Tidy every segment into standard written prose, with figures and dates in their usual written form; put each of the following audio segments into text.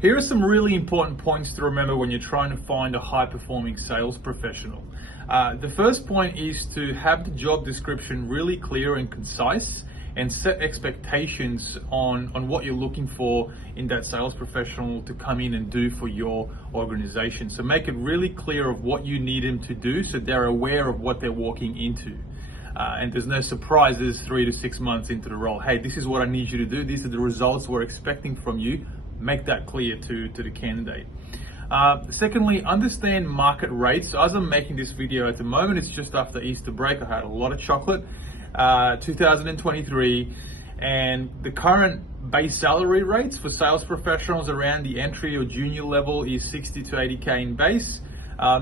Here are some really important points to remember when you're trying to find a high-performing sales professional. The first point is to have the job description really clear and concise and set expectations on what you're looking for in that sales professional to come in and do for your organization. So make it really clear of what you need them to do so they're aware of what they're walking into. And there's no surprises 3 to 6 months into the role. Hey, this is what I need you to do. These are the results we're expecting from you. Make that clear to the candidate. Secondly, understand market rates. So as I'm making this video at the moment, it's just after Easter break. I had a lot of chocolate, 2023, and the current base salary rates for sales professionals around the entry or junior level is 60 to 80K in base.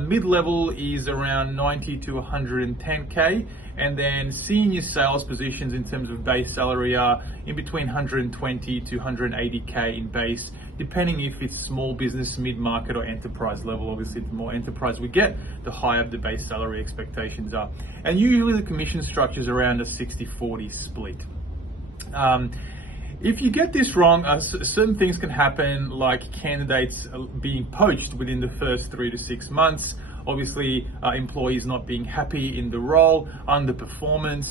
Mid-level is around 90 to 110K, and then senior sales positions in terms of base salary are in between 120 to 180K in base, depending if it's small business, mid-market, or enterprise level. Obviously, the more enterprise we get, the higher the base salary expectations are. And usually the commission structure is around a 60-40 split. If you get this wrong, certain things can happen, like candidates being poached within the first 3 to 6 months. Obviously, employees not being happy in the role, underperformance,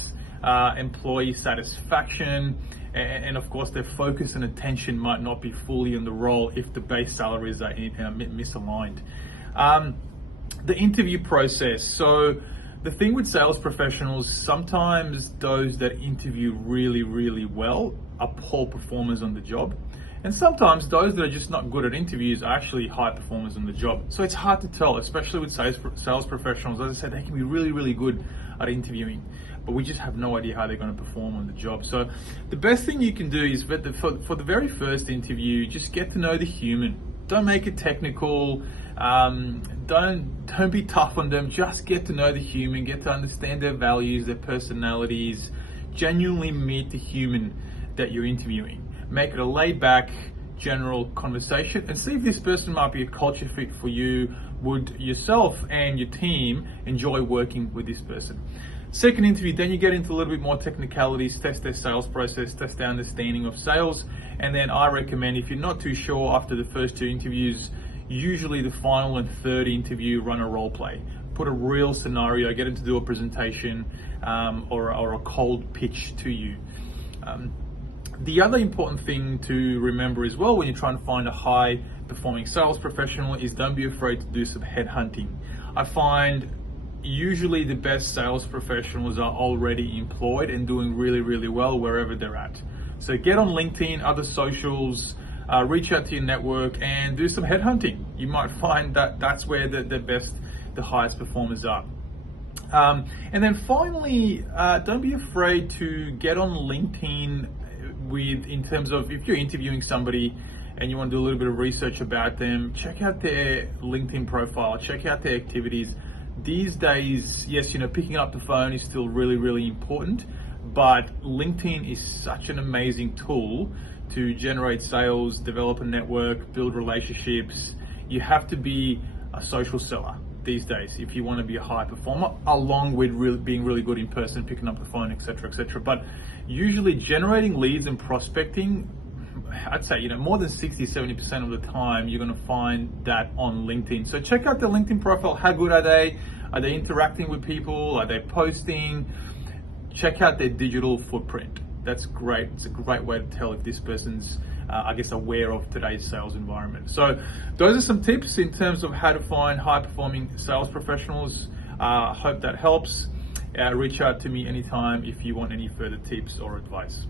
employee satisfaction, and of course their focus and attention might not be fully on the role if the base salaries are misaligned. The interview process. So the thing with sales professionals, sometimes those that interview really, really well are poor performers on the job. And sometimes those that are just not good at interviews are actually high performers on the job. So it's hard to tell, especially with sales professionals. As I said, they can be really, really good at interviewing, but we just have no idea how they're going to perform on the job. So the best thing you can do is for the very first interview, just get to know the human. Don't make it technical. Don't be tough on them. Just get to know the human, get to understand their values, their personalities, genuinely meet the human that you're interviewing. Make it a laid-back, general conversation and see if this person might be a culture fit for you. Would yourself and your team enjoy working with this person? Second interview, then you get into a little bit more technicalities, test their sales process, test their understanding of sales. And then I recommend, if you're not too sure after the first 2 interviews, usually the final and third interview, run a role play. Put a real scenario, get them to do a presentation or a cold pitch to you. The other important thing to remember as well when you're trying to find a high performing sales professional is don't be afraid to do some headhunting. I find usually the best sales professionals are already employed and doing really, really well wherever they're at. So get on LinkedIn, other socials, reach out to your network and do some headhunting. You might find that that's where the highest performers are. And then finally, don't be afraid to get on LinkedIn in terms of if you're interviewing somebody and you want to do a little bit of research about them, check out their LinkedIn profile, check out their activities. These days, yes, picking up the phone is still really, really important, but LinkedIn is such an amazing tool to generate sales, develop a network, build relationships. You have to be a social seller these days if you want to be a high performer, along with being really good in person, picking up the phone, etc., etc. But usually generating leads and prospecting, I'd say more than 60-70% of the time you're going to find that on LinkedIn. So check out the LinkedIn profile. How good are they? Are they interacting with people? Are they posting? Check out their digital footprint. That's great. It's a great way to tell if this person's aware of today's sales environment. So those are some tips in terms of how to find high performing sales professionals. Hope that helps. Reach out to me anytime if you want any further tips or advice.